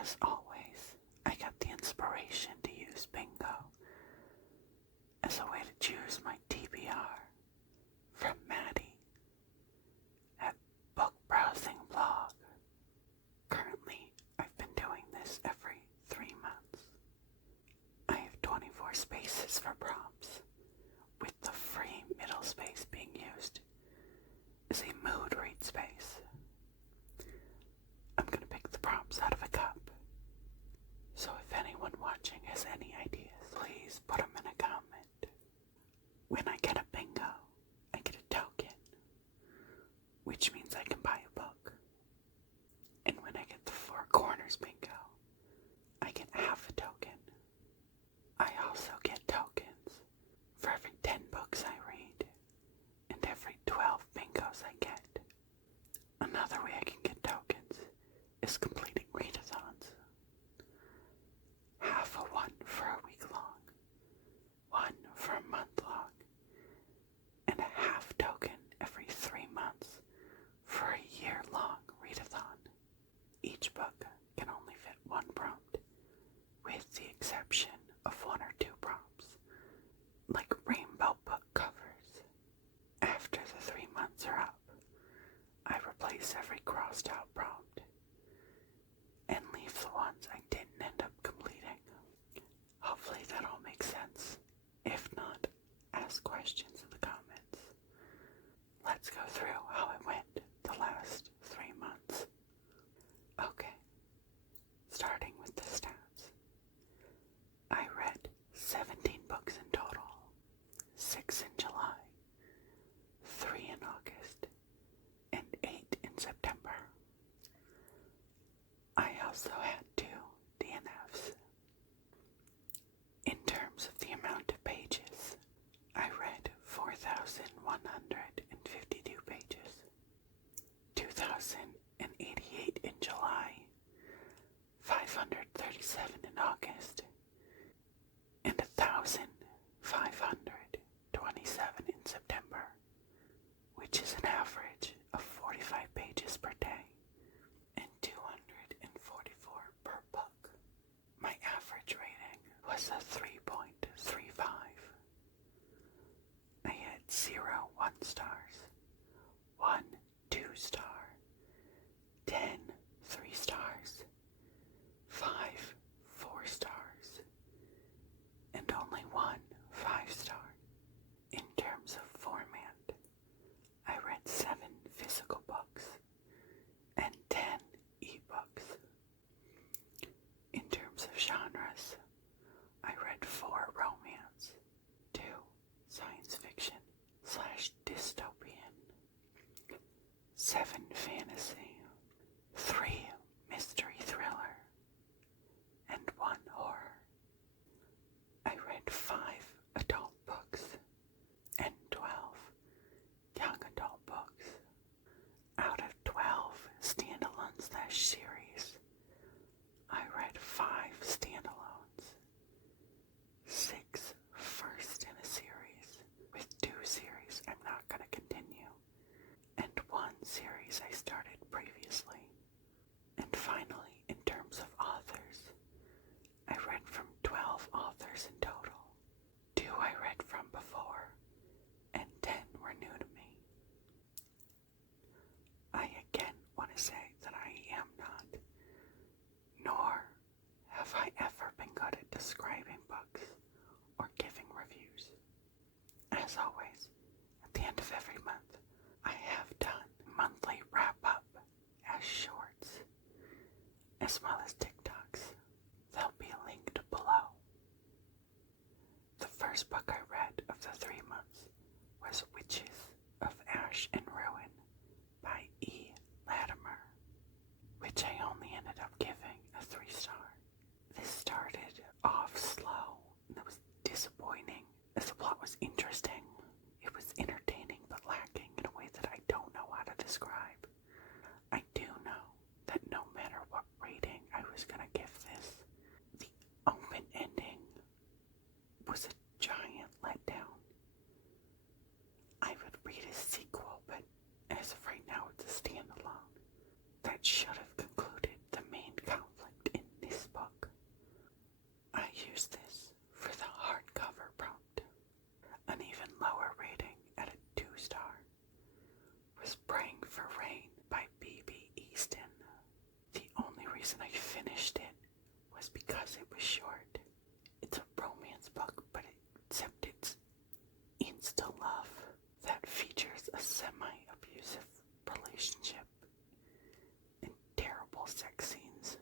As always, I got the inspiration to use bingo as a way to choose my TBR from Maddie at Book Browsing Blog. Currently, I've been doing this every 3 months. I have 24 spaces for prompts, with the free middle space being used as a mood read space. I'm going to pick the prompts out of a cup. So if anyone watching has any ideas, please put them in a comment. When I get a bingo, I get a token, which means I can buy a book. And when I get the Four Corners bingo, I get half a token. I also get tokens for every 10 books I read and every 12 bingos I get. Another way I can get tokens is completing readathons. Half a one for a week long, one for a month long, and a half token every 3 months for a year-long readathon. Each book can only fit one prompt, with the exception of 1 or 2 prompts, like rainbow book covers. After the 3 months are up, I replace every crossed out prompt and leave the ones I didn't end up completing. Hopefully that all makes sense. If not, ask questions in the comments. Let's go through how it went the last 3 months. Okay, starting with the stats. I read 17 books in total, 6 in July, 3 in August, and 8 in September. I also had 2 DNFs. In terms of the amount of pages, I read 4,152 pages, 2,088 in July, 537 in August, and 1,527 in September, which is an average of 45 pages per day and 244 per book. My average rating was a 3.35. I had 0 1 stars, 1 2 star, 10 3 stars, 5 4 stars, and only 1 5 star. In terms of format, I read 7 physical books and 10 ebooks. In terms of genres, I read 4 romance, 2 science fiction / dystopian, 7 fantasy, 3 mystery thriller, and 1 horror. I read 5 adult books and 12 young adult books. Out of 12 standalones / series, I read 5 standalones, 6 first in a series, with 2 series I'm not going to continue, and 1 series I started previously. And finally, in terms of authors, I read from 12 authors in total. 2 I read from before, and 10 were new to me. I again want to say that I am not, nor have I ever been good at describing books or giving reviews. As always, at the end of every month, I have done monthly wrap-up as shorts, as well as TikToks. They'll be linked below. The first book I read of the 3 months was Witches of Ash and Ruin by E. Latimer, which I only ended up giving a 3 star. This started off slow, and it was disappointing as the plot was interesting. It was entertaining but lacking in a way that I don't know how to describe. I do know that no matter what rating I was going to give this, the open ending was a giant letdown. I would read a sequel, but as of right now it's a standalone. That should have concluded the main conflict in finished it was because it was short. It's a romance book, but except it's insta-love that features a semi-abusive relationship and terrible sex scenes.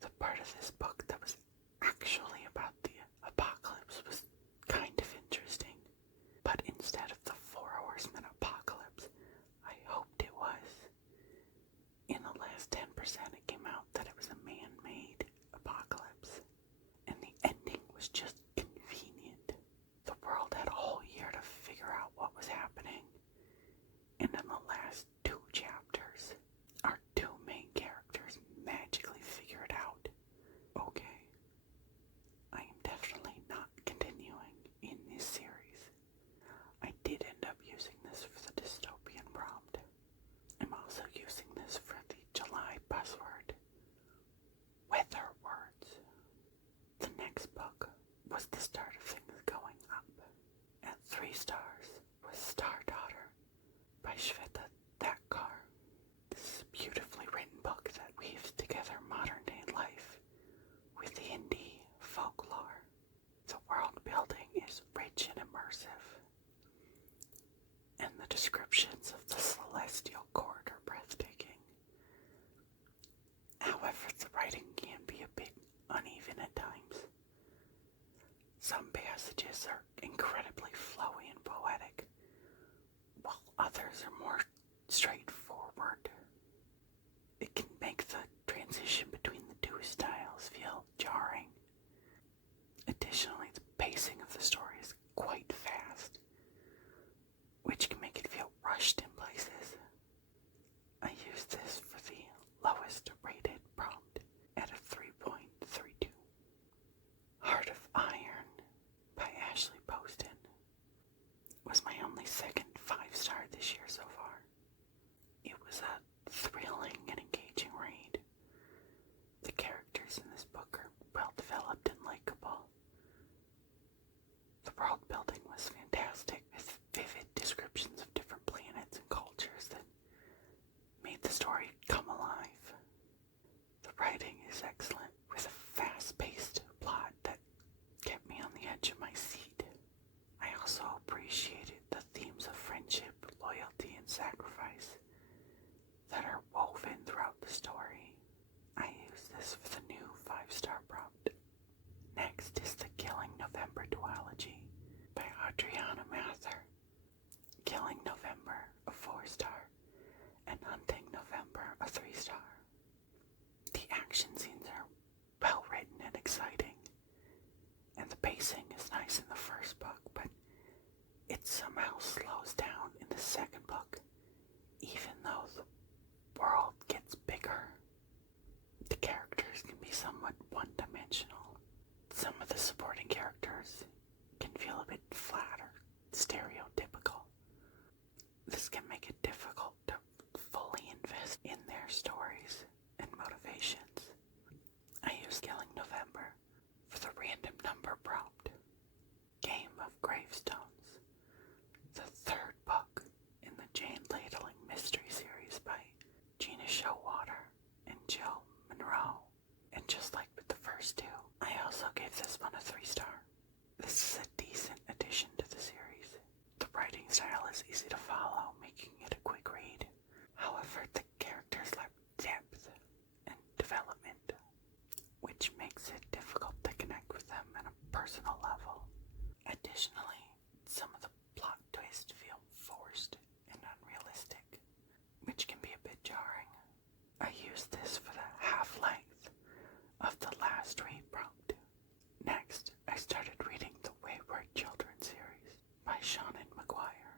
The part of this book that was actually about the apocalypse was kind of interesting, but instead of the Four Horsemen apocalypse, I hoped it was. In the last 10%, it came out that it was a man-made apocalypse, and the ending was just convenient. The world had a whole year to figure out what was happening, and in the last 2 chapters, our 2 main characters magically figure it out. Okay, I am definitely not continuing in this series. I did end up using this for the dystopian prompt. I'm also using this for the July buzzword, weather words. The next book was the start of things going up. At 3 stars was Star Daughter by Shweta Thakkar. This is a beautifully written book that weaves together modern day life with Hindi folklore. The world building is rich and immersive, and the descriptions of the celestial court are breathtaking. However, the writing can be a bit uneven at times. Some passages are incredibly flowy and poetic, while others are more straightforward. It can make the transition between the 2 styles feel jarring. Additionally, the pacing of the story is quite fast, which can make it feel rushed in places. I used this for the lowest rated prompt at a 3.32. Heart of Iron by Ashley Poston was my only second 5-star this year so far. It was a thrilling and engaging read. The characters in this book are well developed and likable. The world building was fantastic, with vivid descriptions of different planets and cultures that made the story come alive. The writing is excellent, with a fast-paced plot that kept me on the edge of my seat. I also appreciated the themes of friendship, loyalty, and sacrifice that are woven throughout the story. I use this for the new 5-star prompt. Next is the Killing November duology by Adriana Mather. Killing November, a 4-star, and Hunting November, a 3-star. The action scenes are well written and exciting, and the pacing is nice in the first book, but it somehow slows down in the second book, even though the world gets bigger. The characters can be somewhat one-dimensional. Some of the supporting characters can feel a bit flat or stereotypical. This can make it difficult to fully invest in their stories and motivations. I use Killing November for the random number prompt. Game of Gravestones, the 3rd book in the Jane Ladling mystery series by Gina Showalter and Jill Monroe. And just like with the first 2, I also gave this one a 3-star. This is a decent addition to the series. The writing style is easy to follow, making it a quick read. However, the characters lack depth and development, which makes it difficult to connect with them on a personal level. Additionally, some of the plot twists feel forced and unrealistic, which can be a bit jarring. I used this for the half-length of the last read prompt. Next, I started reading the Wayward Children series by Shannon McGuire.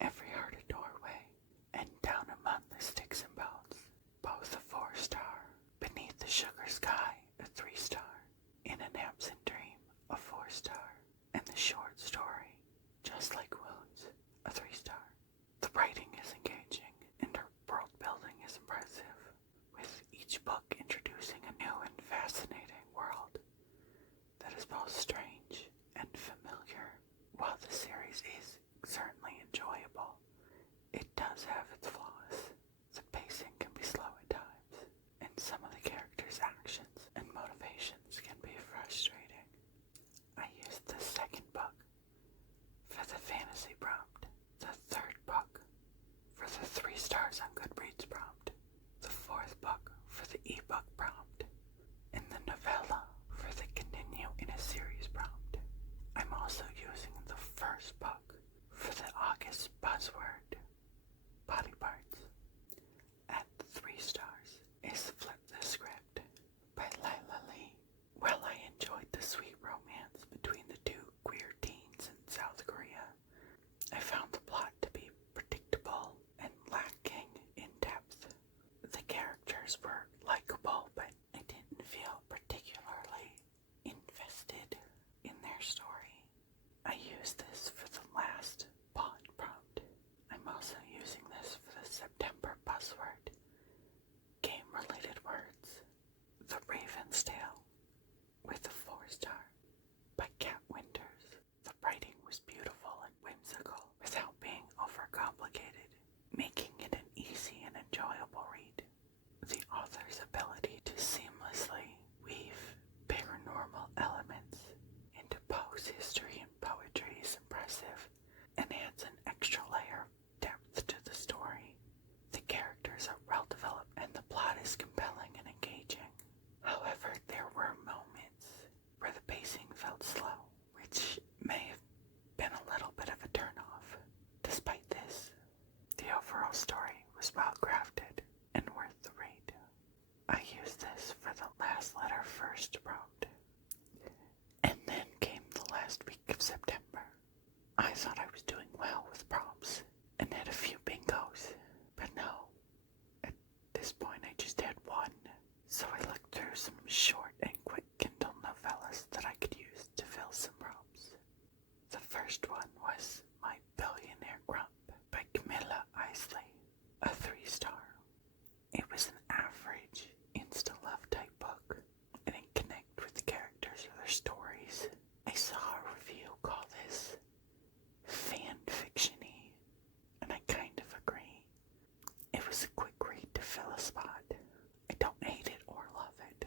Every Heart a Doorway and Down Among the Sticks and Bones, both a 4-star. Beneath the Sugar Sky, a 3-star. In an Absent Dream, a 4-star. And the short story, Just Like Wounds, a 3-star. The writing is engaging, and her world building is impressive, with each book introducing a new and fascinating world that is both strange and familiar. While the series is certainly enjoyable, it does have its flaws. The pacing can be slow at times, and some of the characters' actions with a 4-star by Kat Winters. The writing was beautiful and whimsical without being overcomplicated, making it an easy and enjoyable read. The author's ability to seamlessly weave paranormal elements into Poe's history and poetry is impressive and adds an extra layer of depth to the story. The characters are well developed and the plot is compelling and engaging. However, there were moments where the pacing felt slow, which may have been a little bit of a turnoff. Despite this, the overall story was well crafted and worth the read. I used this for the last letter first prompt. And then came the last week of September. I thought I was doing well with prompts and had a few bingos, but no. At this point I just had one, so I looked through some short and quick Kindle novellas that I could use to fill some prompts. The first one was My Billionaire Grump by Camilla Isley, a 3-star. It was an average insta-love type book. I didn't connect with the characters or their stories. I saw a review call this fan fiction-y, and I kind of agree. It was a quick read to fill a spot. I don't hate it or love it.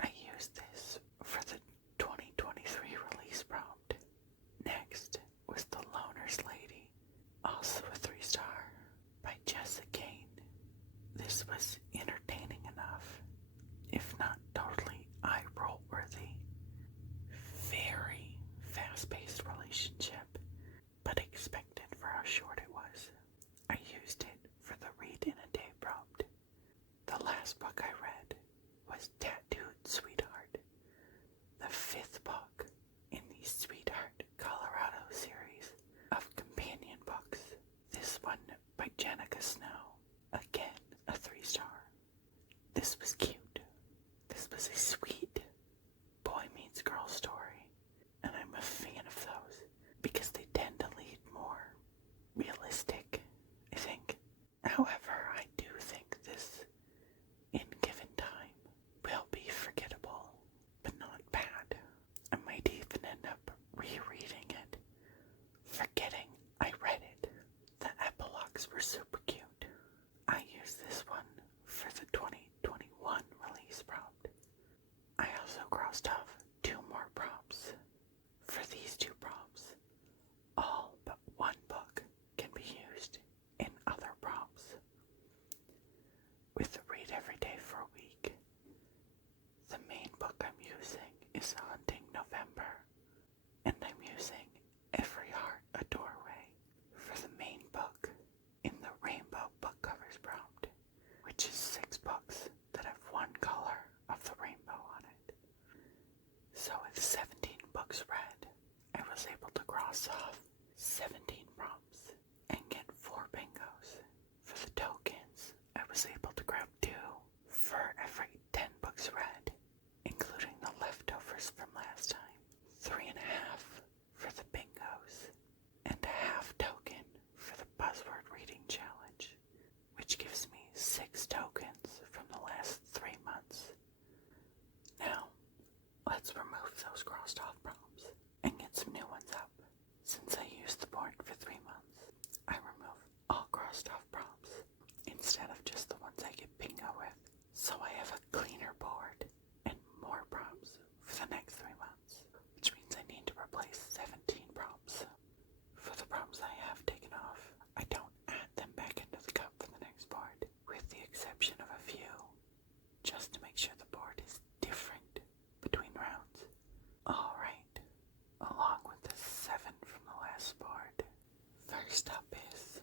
I used this for the 2023 release prompt. Next was The Loner's Lady, also a 3-star, by Jessa Kane. This was entertaining enough, if not totally eye-roll worthy. Very fast-paced relationship, but expected for how short it was. I used it for the read in a day prompt. The last book I read was Tattooed Sweetheart, the 5th book in the Sweetheart Colorado series of companion books. This one by Jenica Snow, again a 3-star. This was cute. This was a sweet boy meets girl story, and I'm a fan of those because they tend to lead more realistic, I think. However, I do think this, in given time, will be forgettable, but not bad. I might even end up rereading it, forgetting I read it. The epilogues were super cute. I used this one for the 2021 release prompt. I also crossed off 2 more prompts. For these 2 prompts, all but one book can be used in other prompts. With the read every day for a week, the main book I'm using is Haunting November, and I'm using Every Heart a Doorway for the main book in the Rainbow Book Covers prompt, which is 6 books that have one color of the rainbow on it. So with 17 books read, I was able to cross off 17 prompts and get 4 bingos. For the tokens, I was able to grab 2 for every 10 books read, including the leftovers from last time. 3.5 for the bingos, and a half token for the buzzword reading challenge, which gives me 6 tokens from the last 3 months. Now, let's remove those crossed off prompts and get some new ones up. Since I used the board for 3 months, I remove all crossed off prompts instead of just the ones I get bingo with. So I have a cleaner board and more prompts for the next 3 months, which means I need to replace 17 prompts. For the prompts I have taken off, I don't add them back into the cup for the next board, with the exception of a few, just to make sure the board is different between rounds. Alright, along with the 7 from the last board, first up is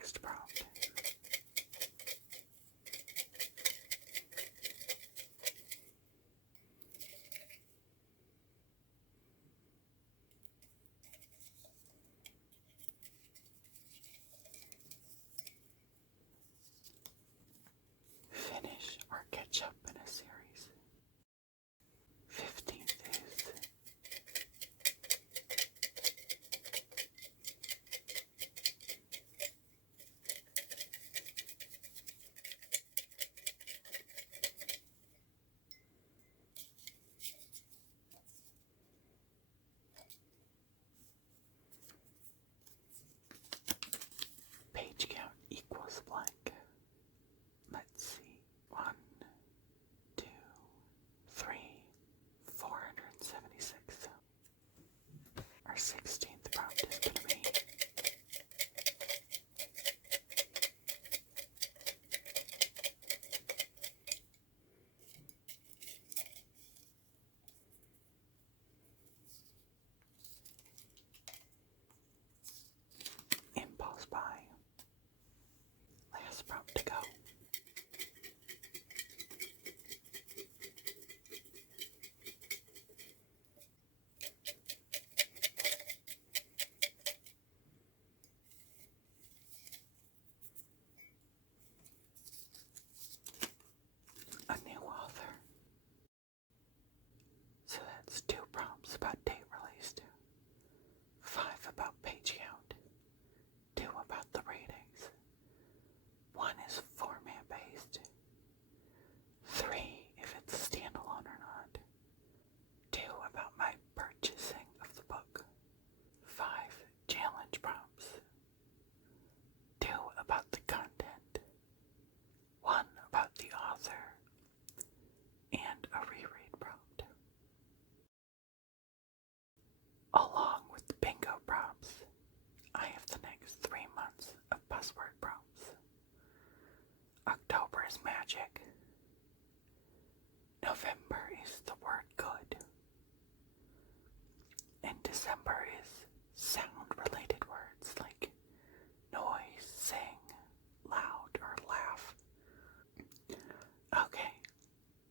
next prompt. Finish or catch up in a series. 15th is page count equals blank. Let's see. 1, 2, 3, 476. Our 16th prompt is going to be impulse buy. Last prompt to go. A new author. So that's 2 prompts about date released, 5 about page count, 2 about the ratings, 1 is format based, 3 if it's standalone or not, 2 about my purchasing of the book, 5 challenge prompts, 2 about the content, 1 about the author, and a reread prompt. Along with the bingo prompts, I have the next 3 months of buzzword prompts. October is magic. November is the word good. And December is sound-related words like noise, sing, loud, or laugh. Okay,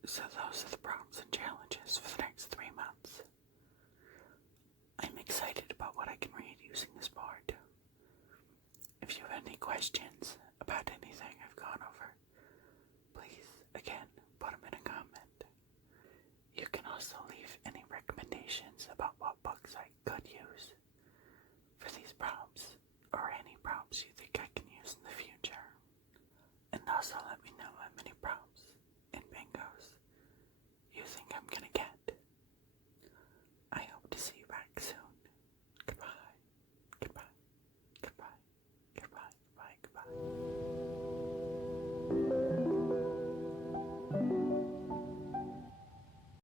so those are the prompts and challenges for the next 3 months. I'm excited about what I can read using this board. If you have any questions about anything I've gone over, please, again, put them in a comment. You can also leave any recommendations about what books I could use for these prompts, or any prompts you think I can use in the future. And also let me know how many prompts